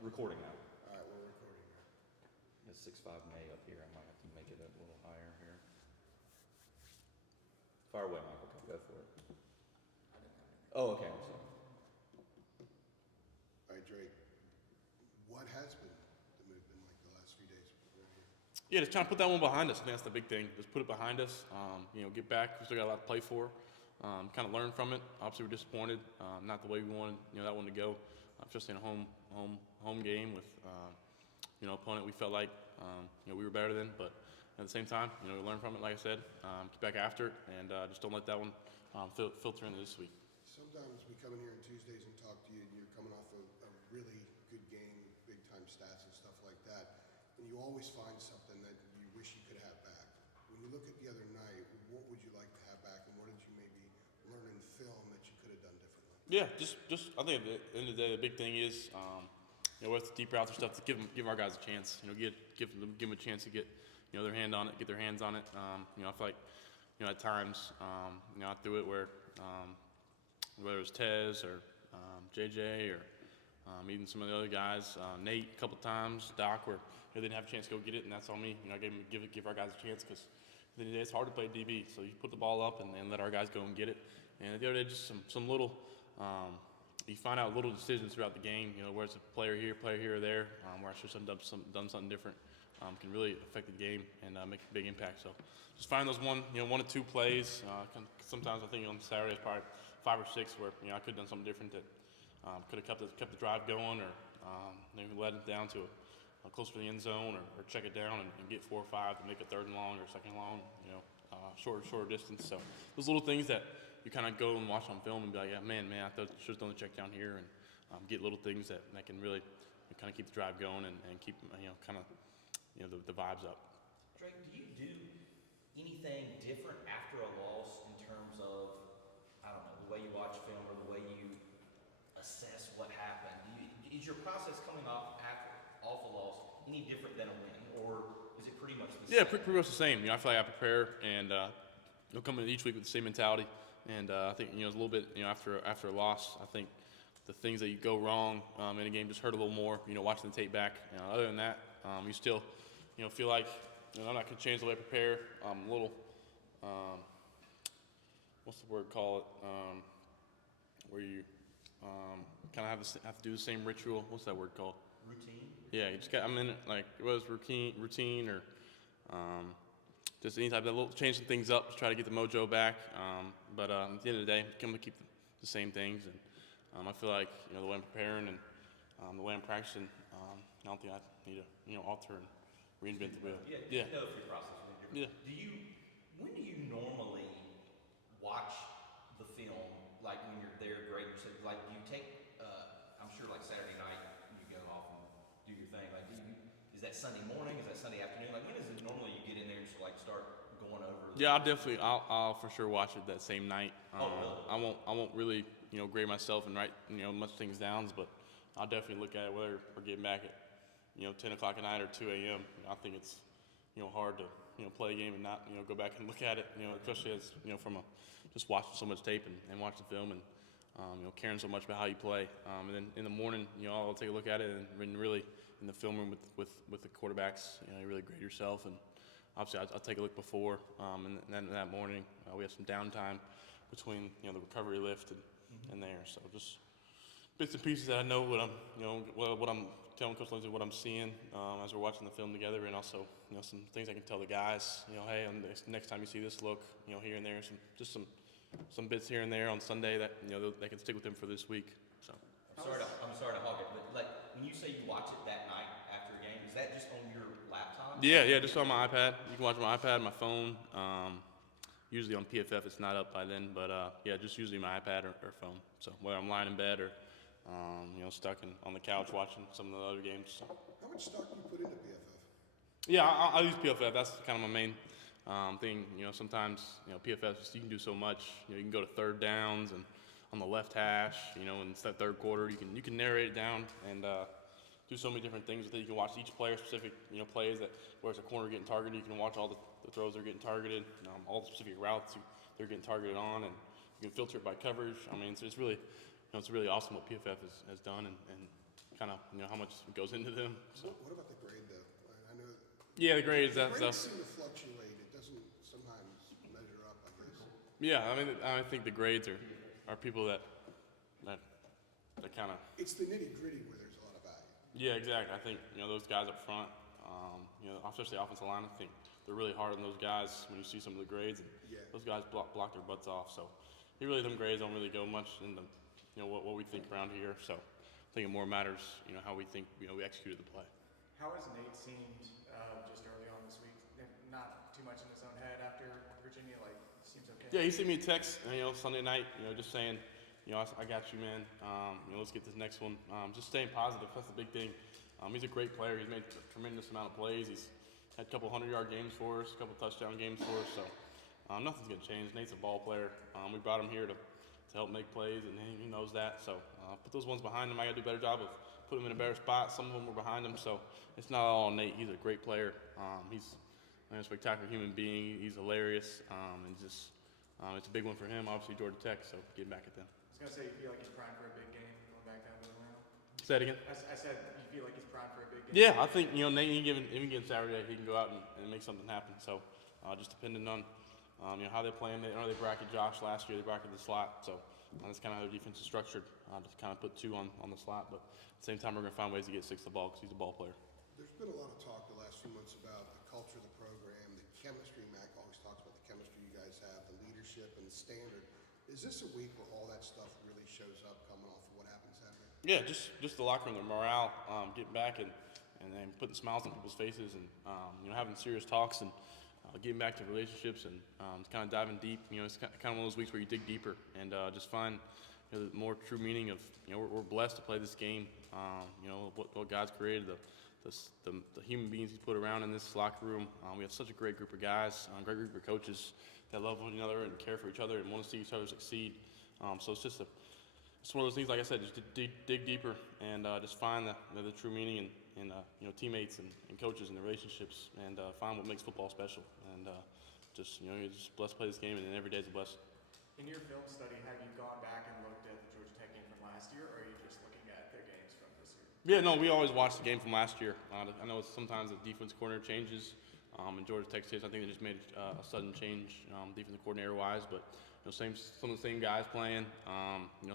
recording now. All right, we're recording now. It's 6'5" Maye up here. I might have to make it a little higher here. Far away, Michael. Go for it. Oh, okay. I'm sorry. All right, Drake, what has been the movement like the last few days before here? Yeah, just trying to put that one behind us. I think that's the big thing. Just put it behind us. Get back. We still got a lot to play for. Kind of learn from it. Obviously, we're disappointed. Not the way we wanted, that one to go. Especially in a home game with, opponent we felt like, we were better than. But at the same time, we learn from it. Like I said, get back after it, and just don't let that one filter into this week. Sometimes we come in here on Tuesdays and talk to you, and you're coming off a really good game, big-time stats and stuff like that, and you always find something that you wish you could have back. When you look at the other night, what would you like to have back, and what did you maybe learn in film that you could have done differently? Yeah, just I think at the end of the day, the big thing is, with the deep routes and stuff, to give our guys a chance. Give them a chance to get, their hands on it. I feel like, at times, I threw it where, whether it was Tez or JJ or even some of the other guys, Nate a couple times, Doc, where they didn't have a chance to go get it, and that's on me. I give our guys a chance because at the end of the day, it's hard to play DB. So you put the ball up and let our guys go and get it. And at the other day, just some little. You find out little decisions throughout the game. Where it's a player here or there, where I should have done something different. Can really affect the game and make a big impact. So just find those one or two plays. Sometimes I think on Saturday it's probably 5 or 6 where I could have done something different that could have kept the drive going, or maybe led it down to closer to the end zone, or check it down and get 4 or 5 to make a third and long or second long. Shorter distance. So those little things that you kind of go and watch on film and be like, yeah, man, I thought I should have done the check down here, and get little things that can really kind of keep the drive going and keep the vibes up. Drake, do you do anything different after a loss in terms of, I don't know, the way you watch film or the way you assess what happened? Is your process coming off a loss any different than a win, or is it pretty much the same? Yeah, pretty much the same. I feel like I prepare and you'll come in each week with the same mentality. And I think it's a little bit after a loss, I think the things that you go wrong in a game just hurt a little more. Watching the tape back. Other than that, you still feel like I'm not gonna change the way I prepare. A little what's the word? Call it where you kind of have to do the same ritual. What's that word called? Routine. Yeah, you just got. I'm in it like it was routine or. Just any type of little change some things up to try to get the mojo back. But at the end of the day, I'm going to keep the same things. And I feel like the way I'm preparing and the way I'm practicing, I don't think I need to alter and reinvent the wheel. Yeah. You know if your process is different. Yeah. When do you normally watch the film? Like when you're there, grading yourself. Like do you take? I'm sure like Saturday night you go off and do your thing. Like is that Sunday morning? Is that Sunday afternoon? Like when is it normally you get in there and just like start going over? Yeah, I'll for sure watch it that same night. Really? I won't really grade myself and write much things down, but I'll definitely look at it whether we're getting back at 10 o'clock at night or 2 a.m. I think it's hard to play a game and not go back and look at it. Especially as from just watching so much tape and watching film and caring so much about how you play. And then in the morning I'll take a look at it and really. In the film room with the quarterbacks, you really grade yourself, and obviously I'll take a look before, and then that morning we have some downtime between the recovery lift and there. So just bits and pieces that I know what I'm telling Coach Lindsay what I'm seeing as we're watching the film together, and also some things I can tell the guys. Hey, next time you see this look, here and there, some bits here and there on Sunday that they can stick with them for this week. So. I'm sorry to hog it, but like when you say you watch it that night after a game, is that just on your laptop? Yeah, just on my iPad. You can watch it on my iPad, my phone. Usually on PFF, it's not up by then, but just usually my iPad or phone. So whether I'm lying in bed or stuck on the couch watching some of the other games. So. How much stock do you put into PFF? Yeah, I use PFF. That's kind of my main thing. Sometimes PFF you can do so much. You can go to third downs and. On the left hash, in that third quarter, you can narrate it down and do so many different things with it. You can watch each player specific, plays that where it's a corner getting targeted. You can watch all the throws they're getting targeted, all the specific routes they're getting targeted on, and you can filter it by coverage. I mean, it's really, it's really awesome what PFF has done and kind of how much goes into them. So What about the grade, though? I know yeah, the grades. the That's grades seem to fluctuate. It doesn't sometimes measure up, I guess. yeah. I mean, I think the grades are people that kind of. It's the nitty-gritty where there's a lot of value. Yeah, exactly. I think those guys up front, especially the offensive line. I think they're really hard on those guys when you see some of the grades. And Yeah. those guys block their butts off. So them grades don't really go much into what we think around here. So I think it more matters how we think we executed the play. How has Nate seemed just early on this week? Not too much in his own head after Virginia, like seems okay. Yeah, he sent me a text, Sunday night, just saying, I got you, man. Let's get this next one. Just staying positive. That's the big thing. He's a great player. He's made a tremendous amount of plays. He's had a couple 100-yard games for us, a couple touchdown games for us. So nothing's gonna change. Nate's a ball player. We brought him here to help make plays, and he knows that. So put those ones behind him. I gotta do a better job of putting him in a better spot. Some of them were behind him, so it's not all on Nate. He's a great player. He's a spectacular human being. He's hilarious, and just it's a big one for him. Obviously, Georgia Tech. So getting back at them. I was gonna say you feel like he's primed for a big game going back down to Atlanta. Say it again. I said you feel like he's primed for a big game. Yeah, I think Nate. Even Saturday, he can go out and make something happen. So just depending on how they play him. They bracketed Josh last year. They bracketed the slot. So that's kind of how their defense is structured. Just kind of put 2 on the slot, but at the same time, we're gonna find ways to get 6 the ball because he's a ball player. There's been a lot of talk the last few months about the culture of the program, the chemistry. Mac always talks about the chemistry you guys have, the leadership, and the standard. Is this a week where all that stuff really shows up coming off of what happened Saturday? Yeah, just the locker room, the morale, getting back and then putting smiles on people's faces and having serious talks and getting back to relationships and kind of diving deep. It's kind of one of those weeks where you dig deeper and just find the more true meaning of we're blessed to play this game. What God's created, the human beings He's put around in this locker room. We have such a great group of guys, great group of coaches that love one another and care for each other and want to see each other succeed. So it's just it's one of those things, like I said, just to dig deeper and just find the true meaning in teammates and coaches and the relationships and find what makes football special. And you're just blessed to play this game, and then every day is a blessing. In your film study, have you gone back and looked at the Georgia Tech game from last year, or are you just looking at their games from this year? Yeah, no, we always watch the game from last year. I know sometimes the defense coordinator changes. In Georgia Tech State, I think they just made a sudden change defensive coordinator-wise, but some of the same guys playing,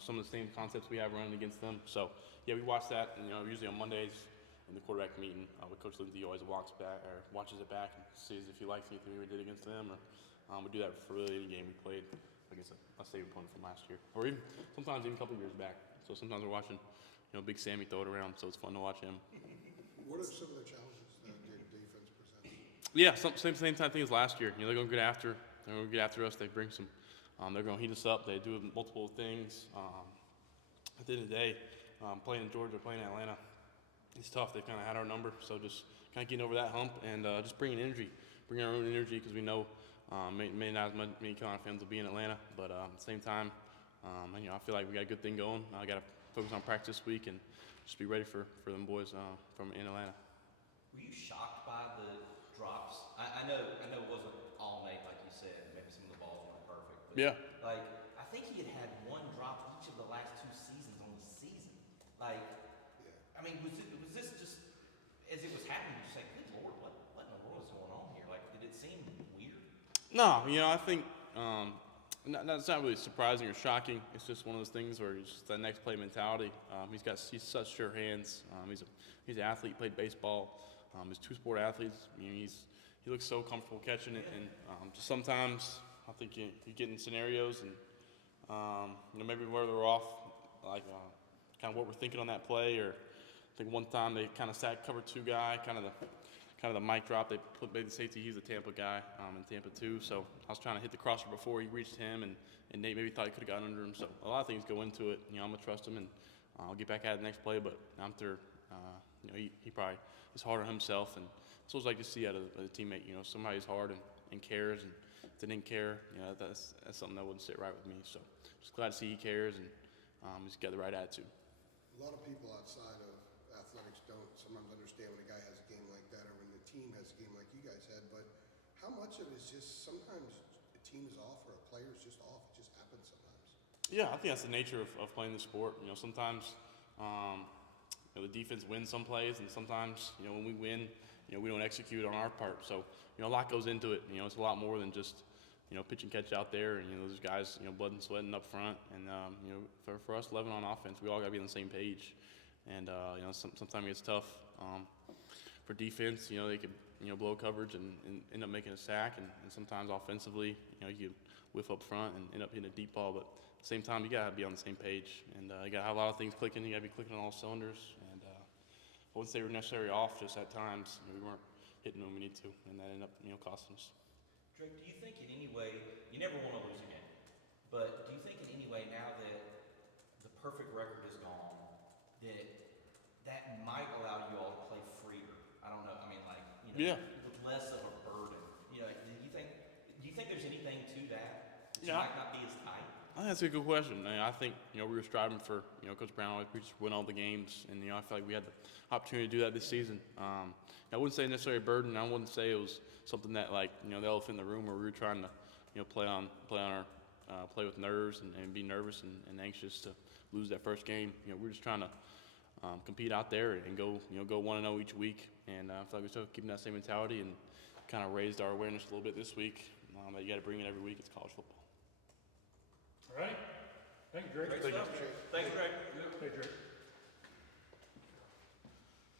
some of the same concepts we have running against them. So yeah, we watch that, and usually on Mondays in the quarterback meeting with Coach Lindsey, he always watches it back and sees if he likes anything we did against them, or we do that for really any game we played against a state opponent from last year, or sometimes even a couple years back. So sometimes we're watching Big Sammy throw it around, so it's fun to watch him. What are some of the challenges that your defense presents? Yeah, same thing as last year. They're going to get after us. They bring some. They're going to heat us up. They do multiple things. At the end of the day, playing in Georgia, playing in Atlanta, it's tough. They kind of had our number, so just kind of getting over that hump and just bringing our own energy because we know may not as many Carolina fans will be in Atlanta, but at the same time, I feel like we got a good thing going. I got to focus on practice this week and just be ready for them boys from in Atlanta. Were you shocked by the drops? I know it wasn't all Nate, like you said. Maybe some of the balls weren't perfect. But Yeah. Like, I think he had one drop each of the last 2 seasons on the season. Like, Yeah. I mean, was this just as it was happening? You say, "Good Lord, what in the world is going on here?" Like, did it seem weird? No, I think it's not really surprising or shocking. It's just one of those things where it's just that next play mentality. He's such sure hands. He's an athlete. Played baseball. He's 2-sport athletes. He looks so comfortable catching it, and just sometimes I think you get in scenarios and maybe where we're off, like kind of what we're thinking on that play, or I think one time they kind of sat cover 2 guy, kind of the mic drop. They made the safety. He's a Tampa guy in Tampa too. So I was trying to hit the crosser before he reached him, and Nate maybe thought he could have gotten under him. So a lot of things go into it. I'm gonna trust him, and I'll get back at it the next play. But after, he probably is hard on himself, and that's what I like to see out of a teammate. Somebody's hard and cares, and if they didn't care, that's something that wouldn't sit right with me. So just glad to see he cares and he's got the right attitude. A lot of people outside of athletics don't sometimes understand when a guy has a game like that or when the team has a game like you guys had, but how much of it is just sometimes a team is off or a player is just off? It just happens sometimes. Yeah, I think that's the nature of playing the sport. Sometimes the defense wins some plays, and sometimes, when we win, we don't execute on our part. So, a lot goes into it. It's a lot more than just, pitch and catch out there. And, those guys, blood and sweating up front. And, for us 11 on offense, we all got to be on the same page. And, sometimes it's tough. For defense, they could, blow coverage and end up making a sack. And sometimes offensively, you whiff up front and end up hitting a deep ball. But at the same time, you got to be on the same page. And you got to have a lot of things clicking. You got to be clicking on all cylinders. And I wouldn't say we're necessarily off, just at times we weren't hitting when we need to. And that ended up, costing us. Drake, do you think in any way, you never want to lose a game, but do you think in any way now that the perfect record is gone, that might allow you all to play freer? I don't know. I mean, Yeah. with less of a burden. Do you think there's anything to that? Yeah. Might not be as tight. I think that's a good question. I think, we were striving for, Coach Brown, we just win all the games. And, I feel like we had the opportunity to do that this season. I wouldn't say necessarily a burden. I wouldn't say it was something that, the elephant in the room where we were trying to, play with nerves and be nervous and anxious to lose that first game. We're just trying to compete out there and go 1-0 each week. And I feel like we're still keeping that same mentality and kind of raised our awareness a little bit this week. That you got to bring it every week. It's college football. All right. Thank you, Drake. Great stuff. Thanks, Drake. Hey, Drake.